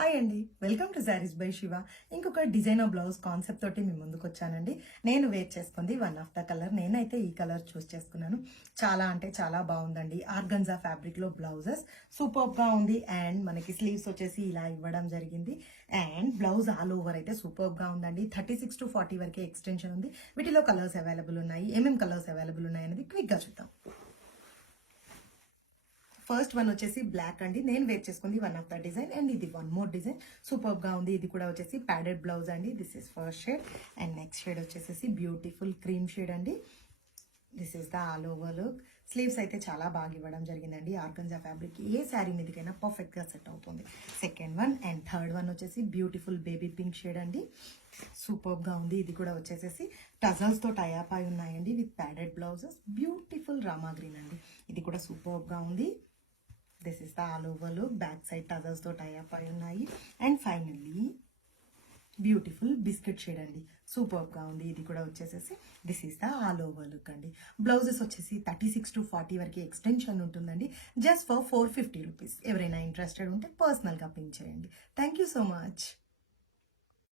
Hi అండి, welcome to saris by Shiva. ఇంకొక designer blouse concept తోటి మీ ముందుకు వచ్చానండి. నేను వేర్ చేసుకుంది వన్ ఆఫ్ ద కలర్. నేనైతే ఈ కలర్ చూస్ చేసుకున్నాను. చాలా అంటే చాలా బాగుందండి. ఆర్గన్జా ఫ్యాబ్రిక్ లో బ్లౌజెస్ సూపర్ గా ఉంది. అండ్ మనకి స్లీవ్స్ వచ్చేసి ఇలా ఇవ్వడం జరిగింది. అండ్ బ్లౌజ్ ఆల్ ఓవర్ అయితే సూపర్ గా ఉందండి. 36 to 40 వరకే ఎక్స్టెన్షన్ ఉంది. వీటిలో కలర్స్ అవైలబుల్ ఉన్నాయి. ఏమేమి కలర్స్ అవైలబుల్ ఉన్నాయి అనేది క్విక్ గా చూద్దాం. ఫస్ట్ వన్ వచ్చేసి బ్లాక్ అండి. నేను వేర్ చేసుకుంది one of the design. And ఇది వన్ మోర్ డిజైన్ సూపర్ గా ఉంది. ఇది కూడా వచ్చేసి ప్యాడెడ్ బ్లౌజ్ అండి. This is first shade. And next shade వచ్చేసి బ్యూటిఫుల్ క్రీమ్ షేడ్ అండి. This is the all over look. Sleeves అయితే చాలా బాగా ఇవ్వడం జరిగిందండి. ఆర్గంజా ఫ్యాబ్రిక్ ఏ శారీ మీదకైనా పర్ఫెక్ట్ గా సెట్ అవుతుంది. Second one and third one వచ్చేసి బ్యూటిఫుల్ బేబీ పింక్ షేడ్ అండి. సూపర్ గా ఉంది. ఇది కూడా వచ్చేసి టజల్స్ తో టైప్ అయి ఉన్నాయండి with padded blouses. Beautiful Rama green అండి. ఇది కూడా సూపర్ గా ఉంది. This is the all over look. Back side tassels తో టైప్ అయి ఉన్నాయి. And finally beautiful biscuit shade అండి. సూపర్ గా ఉంది. ఇది కూడా వచ్చేసేసి this is the all over look అండి. బ్లౌజెస్ వచ్చేసి 36 to 40 వరకు ఎక్స్టెన్షన్ ఉంటుందండి. Just for 450 rupees. ఎవరైనా ఇంట్రెస్టెడ్ ఉంటే పర్సనల్ గా పింక్ చేయండి. Thank you so much.